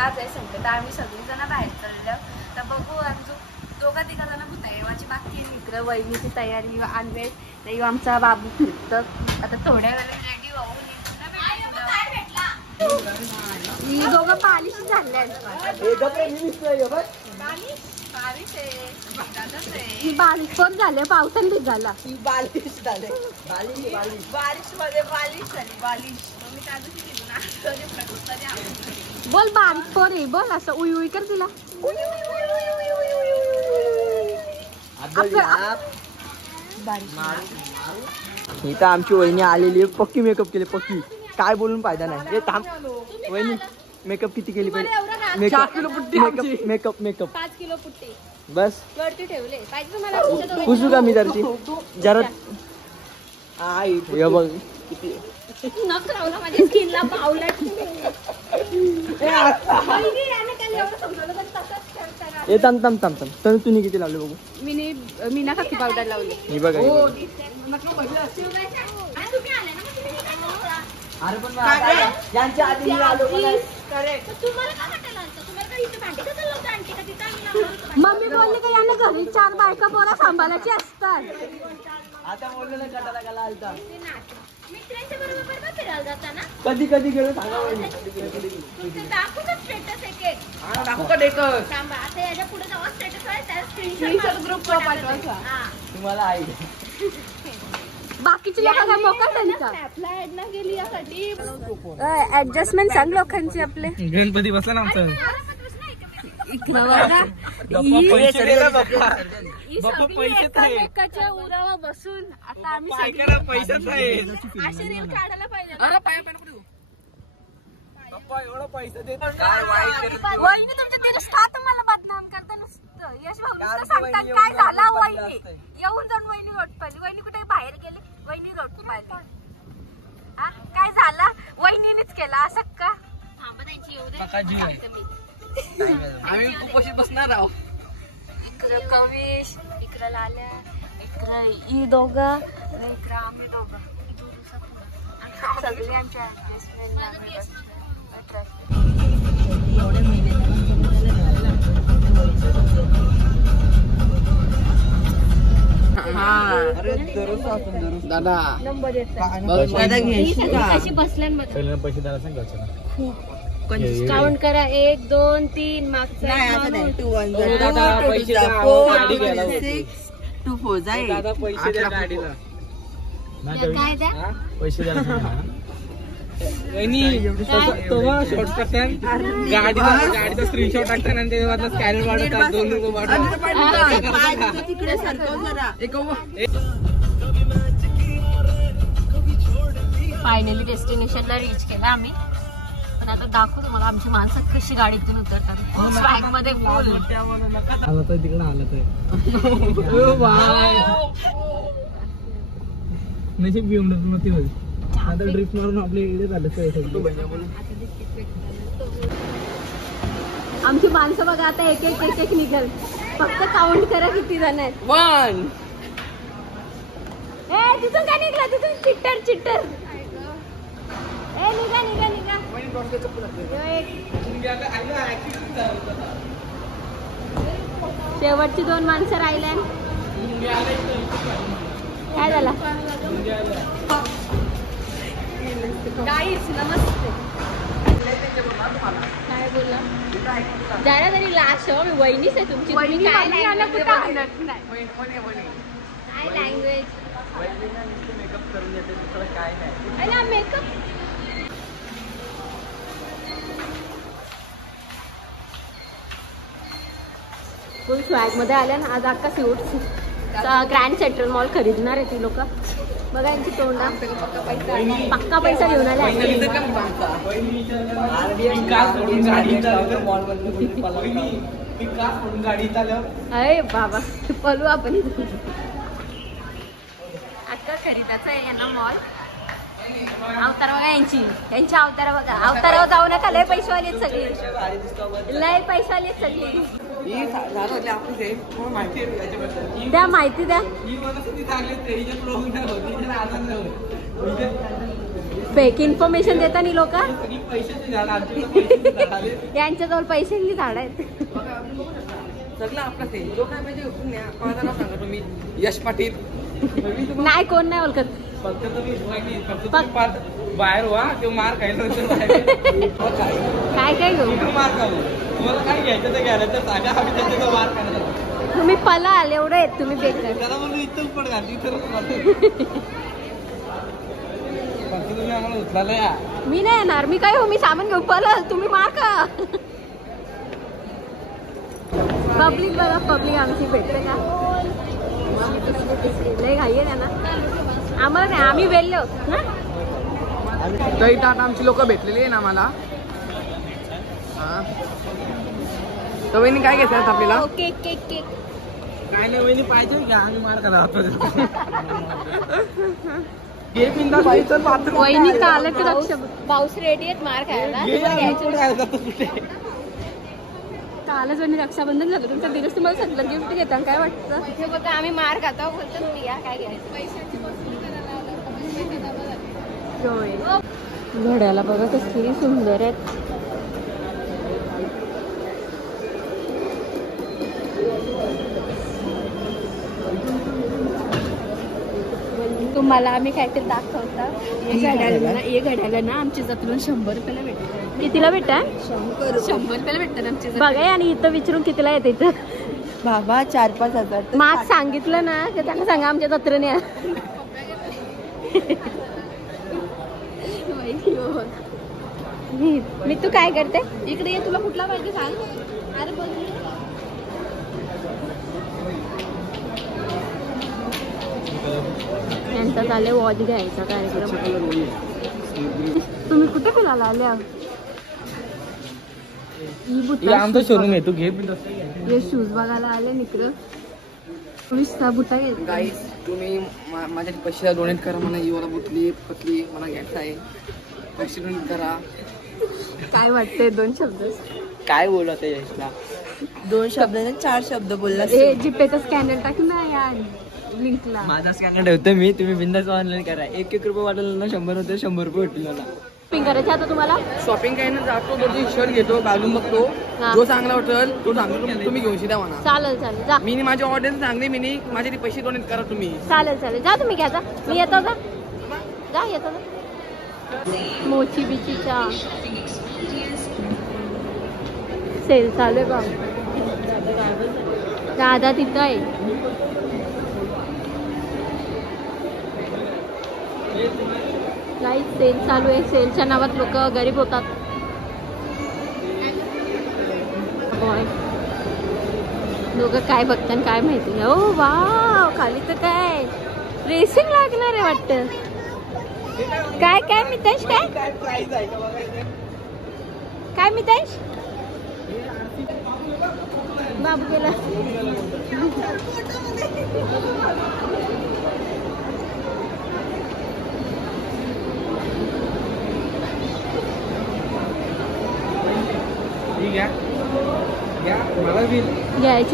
आज आहे संकट, आम्ही सगळीजण बाहेर चाललो. तर बघू आमचं दोघा तिघा जण भूताईवाची बाकी मित्र, वहिनीची तयारी आणवे. तर आमचा बाबू फिरत आता थोड्या वेळा रेडी होऊन ही दोघं पालिश झाले. ही बालिश पण झाले, पावसाने भिजाला. ही बालिश झाले, बारिश मध्ये बालिश झाली. बालिश बोल, बारीक पोर आहे बोल, असं उई उई कर तिला. इथं आमची वहिनी आलेली आहे, पक्की मेकअप केली, पक्की. काय बोलून फायदा नाही. हे थांब वहिनी, मेकअप किती केली पाहिजे? मेकअप 5 किलो पुट्टी बस वरती ठेवले पाहिजे तुम्हाला. पुसू का मी जरची जरा? बघ किती नख लावला माझ्या स्किनला पावलट. हे थांब तर तुम्ही किती लावले बघू? मीना खाकी पावडर लावली. ही बघा. मम्मी बोलले का याने घरी 4 बायका पोरा सांभाळायची असतात. आता बोललो ना कटाला गेला आलता. मित्रांच्या बरोबर का फिरायला जाताना कधी गेलो सांगा. दाखवू का स्टेटस एक? दाखवू का डेकर? थांबा आता याच्या पुढे जाऊ स्टेटस आहे, त्याला स्क्रीनशॉट ग्रुपवर पाठवायचा. तुम्हाला आहे बाकीची लोक काय मोका त्यांचा आपला ऍड ना गेली यासाठी. ऍडजस्टमेंट सांग लोकांची आपले. गणपती बसला ना आमचं. एकाच्या उरावर बसून आता आम्ही पैशाच आहे. असे रील काढायला पाहिजे. वहिनी तुमच्या तिने मला बदनाम करता नुसतं. यश भाऊ नुसतं सांगतात काय झालं वहिनी. येऊन जाऊन वहिनी रोड पाहिली. वहिनी कुठे बाहेर गेली, वहिनी रोड पाहिली. काय झालं वहिनीनेच केला असं का? थांबा त्यांची एवढी आम्ही कुपोषित बसणार आहोत. इकडं कविश, इकडं लाल्या, इकडं ही दोघं आणि इकडं आम्ही दोघं. सगळे आमच्या दादा नंबर पैसे द्यायला सांगायचं. काउंट करा 1 2 3 मागचा पैसे द्या गाडीला. काय द्या पैसे द्यायला शॉर्टकट गाडीचा स्क्रीनशॉट टाकतात आणि त्याच्यावर स्कॅनर वाढवतात. 2 रुपये वाढवतात. फायनली डेस्टिनेशनला रीच केला आम्ही. पण आता दाखवू तुम्हाला आमची माणसं कशी गाडीतून उतरतात. स्वॅग मध्ये फुल आला तर तिकडे आला नशीब BMW होती. आता ड्रिफ्ट मारून आपल्या इकडे झालं. आमची माणसं बघा आता एक एक निघाल. फक्त काउंट करा किती जण आहेत. 1 तिथून काय निघला? तिथून चिट्टर निघा. शेवटची 2 माणसं राहिल्या. काय झाला? गाईस नमस्ते. काय बोलला? जरा तरी लाश हो. मी वहिनीच आहे तुमची. तुम्ही काय लँग्वेज मेकअप करून येते काय नाही. मेकअप फुल स्वॅग मध्ये आल्या ना. आज अक्का सिउट्स ग्रँड सेंट्रल मॉल खरीदणार आहे ती लोक. बघा यांची तोंडा पक्का पैसा घेऊन आल्या. अरे बाबा पलू आपण. अक्का खरीदाचा आहे यांना मॉल. अवतार बघा यांची अवतार बघा. अवतारावर जाऊ नका, लय पैसेवाले आहेत सगळे, लय पैसेवाले आहेत सगळे. द्या माहिती द्या. फेक इन्फॉर्मेशन देता नाही लोक. यांच्याजवळ पैशांची झाड आहेत. यश पाटील नाही, कोण नाही ओळखत. बाहेर व्हा ते मार खायला काय काय घेऊ मार खाऊ. तुम्हाला काय घ्यायचं ते घ्यायला तर सांगा, आम्ही त्याच्याचा मार खायला. तुम्ही पलाल एवढं आहेत तुम्ही बेकार. त्याला बोललो इथं पण घाल इथं तुम्ही आम्हाला उचलायला या. मी नाही येणार. मी काय हो, मी सामान घेऊ पलाल, तुम्ही मार का. पब्लिक बघा, पब्लिक आमची भेटते का. लय घाई आहे त्यांना. आम्हाला नाही, आम्ही वेल्ले होत ना. तर इथं आता आमची लोक भेटलेली आहे ना मला. तर वहिनी काय घेतात आपल्याला. केक केक केक काय नाही वहिनी पाहिजे घ्या आणि मार करा. वहिनी कालच रक्षा पाऊस रेडी आहेत मार खायला. कालच वहिनी रक्षाबंधन झालं, तुमचा दिवस तुम्हाला सगळं गिफ्ट घेता काय वाटतं. तिथे बघा आम्ही मार खातो, बोलतो तुम्ही या काय घ्यायचं. घड्याला बघा कसली सुंदर आहेत. तुम्हाला आम्ही काहीतरी दाखवता. हे घड्याला ना आमच्या जत्रेला 100 रुपयाला भेटतात. कितीला भेटतात. 100 रुपयाला भेटतात आमच्या. बघा आणि इथं विचारून कितीला येते इथं. बाबा 4-5 हजार. माग सांगितलं ना की त्यांना सांगा आमच्या जत्रेने. मी तू काय करते इकडे ये. तुला कुठला पाहिजे सांग. अरे बघ यांचा चालले वॉच घ्यायचा कार्यक्रम. तुम्ही कुठे फिरायला आल्या. आमचं शोरूम आहे, तू घे. हे शूज बघायला आले इकडं. बुटा घ्यायचा. गाईस तुम्ही माझ्या पैसे डोनेट करा. मला ही वाला बुटली पतली मला घ्यायचं आहे. पैसे डोनेट करा. काय वाटतंय 2 शब्द. काय बोलत आहे यशला. 2 शब्द नाही 4 शब्द बोलला. जीपेचा स्कॅनर टाक ना या लिंकला. माझा स्कॅनर ठेवतो मी, तुम्ही बिंदास ऑनलाईन करा. 1-1 रुपये वाटेल ना 100 होते. 100 रुपये भेटतील मला. शॉपिंग करायचं आता तुम्हाला. शॉपिंग काय ना जातो, दोन शर्ट घेतो, घालून बघतो. जो चांगला वाटेल तो सांगतो, तुम्ही घेऊन द्या म्हणा. चालेल चालेल जा. मी माझी ऑडियन्स सांगते, मी माझे पैसे डोनेट करा तुम्ही. चालेल चालेल जा तुम्ही घ्या जा. मी येतो जा. जा येतो जा. मोची बिचीचा सेल चालू आहे बघ. दादा तिथं आहे. गाईस सेल चालू आहे. सेलच्या नावात लोक गरीब होतात. लोक काय बघतात काय माहिती. ओ वाव खाली तर काय रेसिंग लागणार आहे वाटतं. काय काय मितेश काय काय मितेश बाबू गेला.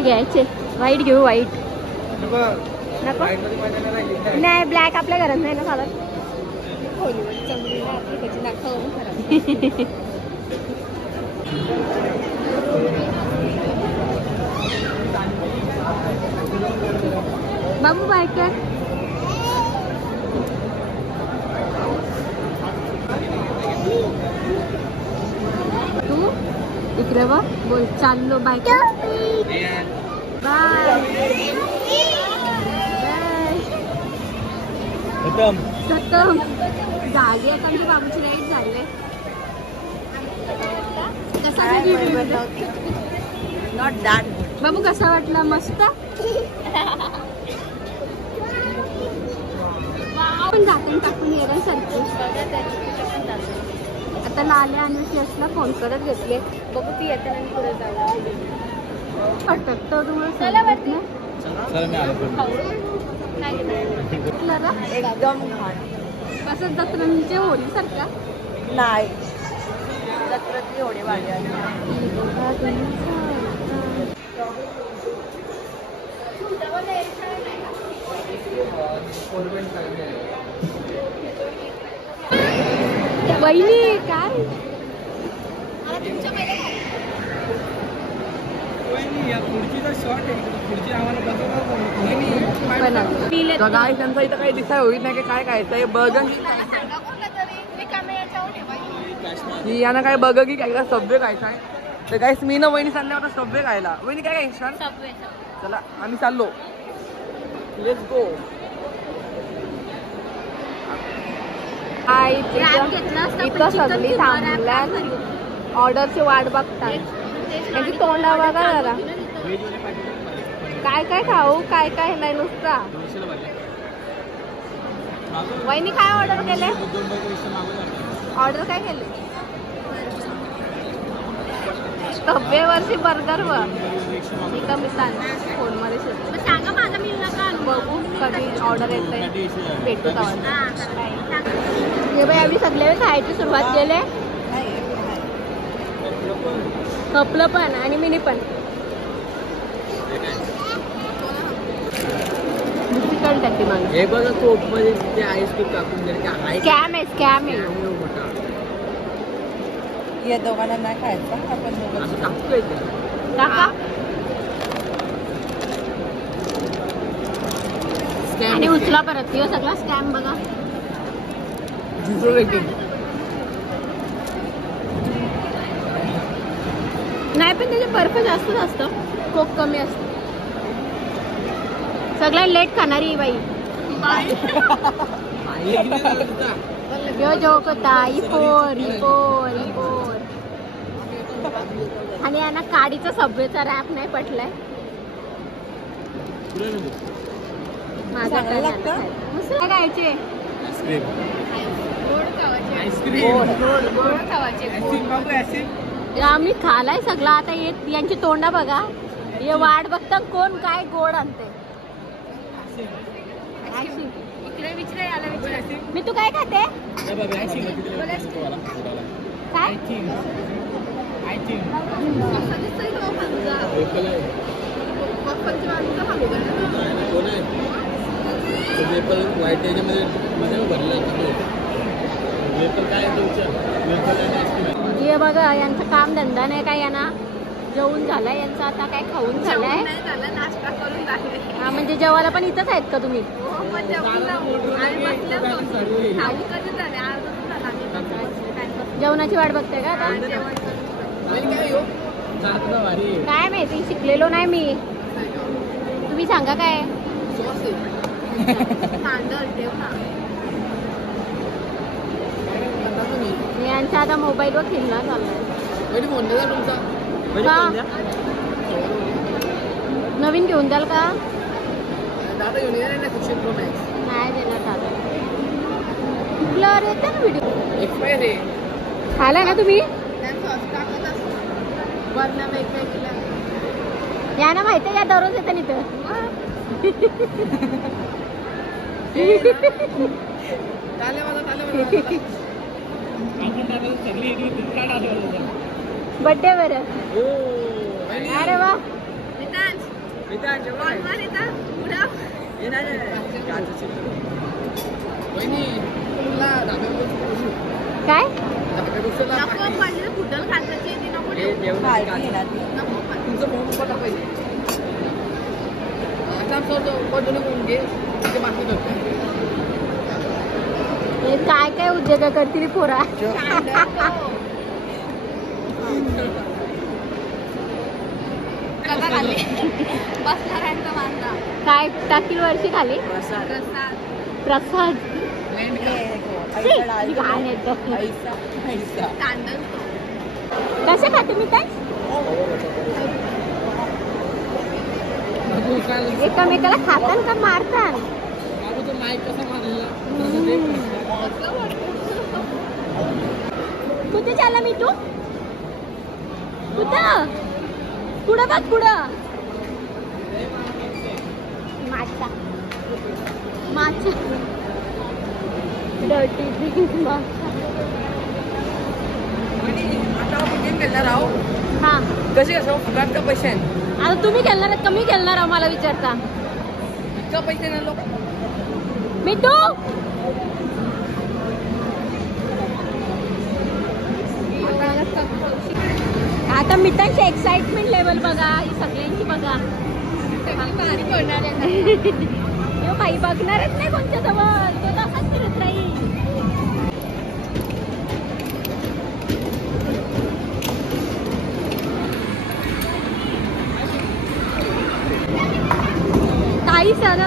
घ्यायचे वाईट घेऊ. वाईट नको नाही. ब्लॅक आपल्या घरात नाही ना चालत. बाबू बाय कर. तू इकडे बघ. बोल चाललो बाय कर. बाय खतम झाली आता आमची बाबूची लाईट झाले. Not that. बाबू कसा वाटला. मस्त. पण जाताना टाकून येणार संतोष. आता लाल्या आणि यशला फोन करत घेतले. बघू ती येते आणि पुढे जाऊ. पटकतो तुम्हाला एकदम कसं जत्रांचे होळी सारखा नाही जत्रातली होडी वाढली वहिनी काय काय त्यांचा इथं काही दिसाय होईल नाही काय खायचंय बर्गर की यांना काय बर्गर की काय सबवे खायचा आहे तर काय मी ना वहिनी चालल्या होता सबवे खायला वहिनी काय खायचं चला आम्ही चाललो लेट्स गो इथं सगळी थांबल्यात ऑर्डरची वाट बघतात त्याची तोंडा बघा जरा काय काय खाऊ काय काय नाही नुसता वहिनी काय ऑर्डर केले ऑर्डर काय केले तब्येवरची बर्गर वर इथं मी फोन मध्ये सांगा माझा मिल नका बघू कधी ऑर्डर येते भेटू हे बाई आम्ही सगळे खायची सुरुवात केले कपलं पण आणि मिनी पण हे बघा कोक मध्ये ते आईस्क्रीम टाकून स्कॅम आहे मोठा या दोघांना नाही खायचं आपण टाकतोय आणि उचला परत हे सगळा स्कॅम बघा नाही पण त्याचे बर्फ जास्त असतं कोक कमी असतं सगळ्या लेट खाणारी बाई यो जोक होता इपोर आणि यांना काडीचा सभ्यचा रॅप नाही पटलाय माझा काय खायचे आम्ही खालाय सगळं आता यांची तोंडा बघा हे वाट बघता कोण काय गोड आणते मी तू काय खाते काय हे बघा यांचं काम धंदा नाही काय यांना जेवून झालाय यांचं आता काय खाऊन झालाय हा म्हणजे जेवायला पण इथंच आहेत का तुम्ही जेवणाची वाट बघताय का आता काय माहिती शिकलेलो नाही मी तुम्ही सांगा काय यांचा आता मोबाईलवर खेळला चाललाय नवीन घेऊन द्याल का नाही देणार दादा ब्लर येते ना व्हिडिओ खाला ना तुम्ही यांना माहिती आहे या दररोज येतं इथं बड्डे बर अरे वा काय काय काय उद्योग करतील पोरा काय टाकील वर्षी खाली प्रसाद कसे खाते मी काय एकामेकाला खातान का मारतान कुठे चालला मी तू कुठं पुढं बघ पुढं मासा आता आपण गेम खेळणार आहोत. हा कसे कसं फुकाट का पैसे आता तुम्ही खेळणार कमी खेळणार आम्हाला विचारता इतका पैसे नाही लोक मिठू आता मिठांची एक्साइटमेंट लेवल बघा ही सगळ्यांची बघा काही बघणारच नाही कोणत्या जवळ तो तसाच फिरत राहील. काही सर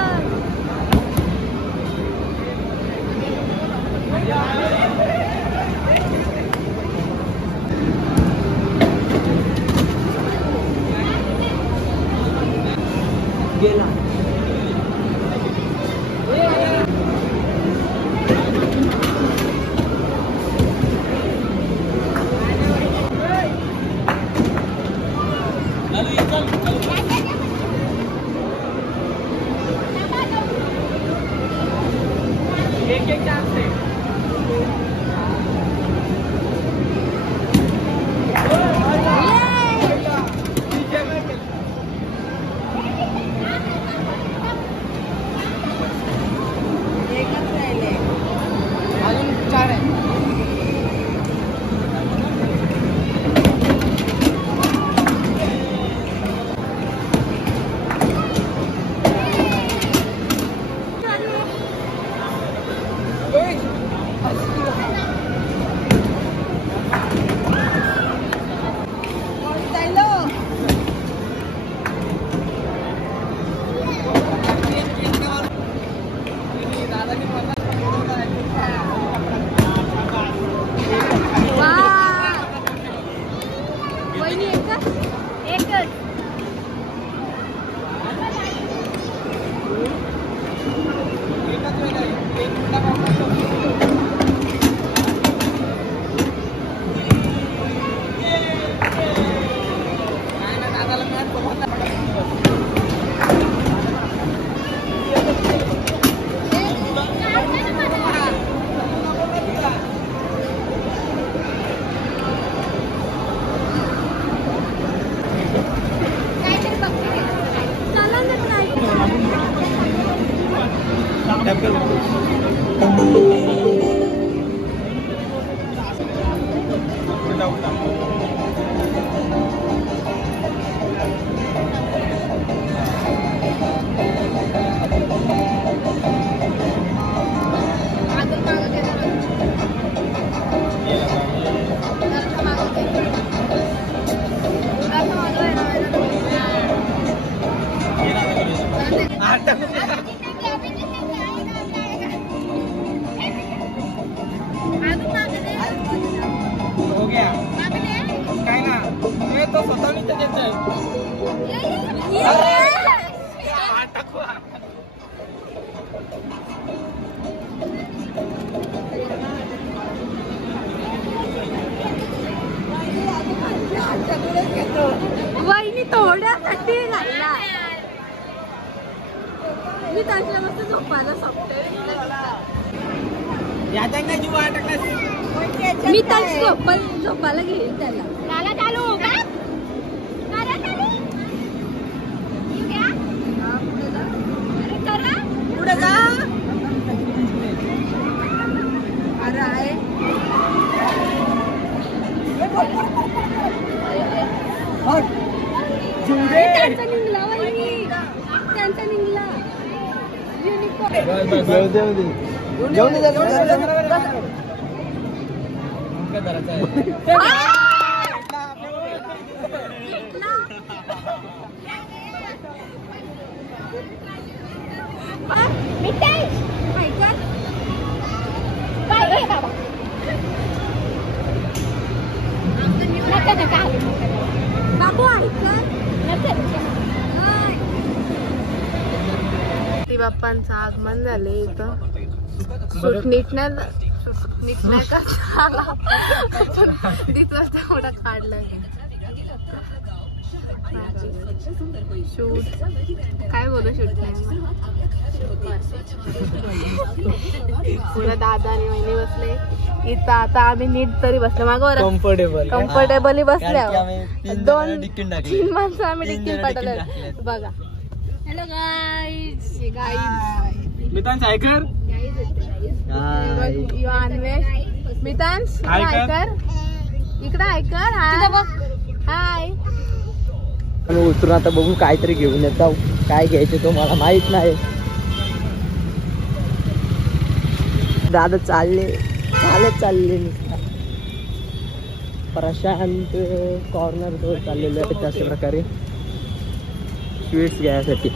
गेला एक एक चान्स आहे. अजून 4 आहे. वहिनी एकच एकच हो गया काय ना ते तो स्वतःहून इथे देतोय. वहिनी थोड्यासाठी घालला मी त्याच्या मस्त झोपायला मी त्याची झोपायला घेईल त्याला चालू पुढे जा अरे आहे त्यांचा निघला वहिनी त्यांचा निघला बाबू बाप्पांचं आगमन झाले इथं नीट नाही का झाला तिथला तेवढा काढला शूट काय बोलू शूट नाही पुढे दादा आणि वहिनी बसले इथं आता आम्ही नीट तरी बसलो मागं कम्फर्टेबली बसल्या दोन तीन माणसं आम्ही डिक्कीन पाठवलं बघा. हॅलो गाईज मितांश ऐकर मितांश ऐकर इकडं ऐकर हाय. आम्ही उतरून आता बघू काहीतरी घेऊन येतो. काय घ्यायचं तो मला माहित नाही. दादा चालले प्रशांत कॉर्नर तो चाललेले आहेत अशा प्रकारे स्वीट्स घ्यायसाठी.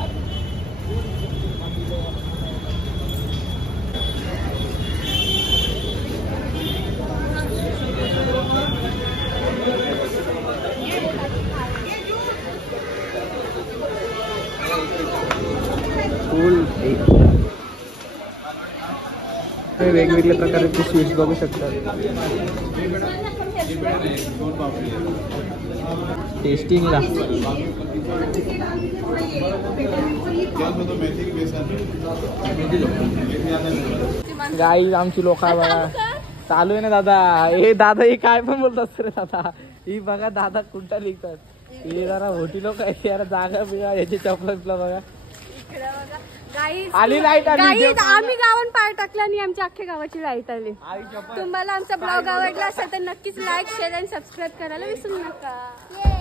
वेगवेगळ्या प्रकारचे स्वीट्स बघू शकतात. टेस्टिंगला गाई आमची लोक बघा चालू आहे ना दादा. हे दादा हे काय पण बोलतात रे दादा. ही बघा दादा कुठं लिखतात. हे जरा मोठी लोक आहे यार. जागा बिगा याची चपला बघा. आली लाईट आली. आम्ही गावात पाय टाकला आणि आमच्या अख्ख्या गावाची लाईट आली. तुम्हाला आमचा ब्लॉग आवडला असेल तर नक्कीच लाईक शेअर आणि सबस्क्राईब करायला विसरू नका.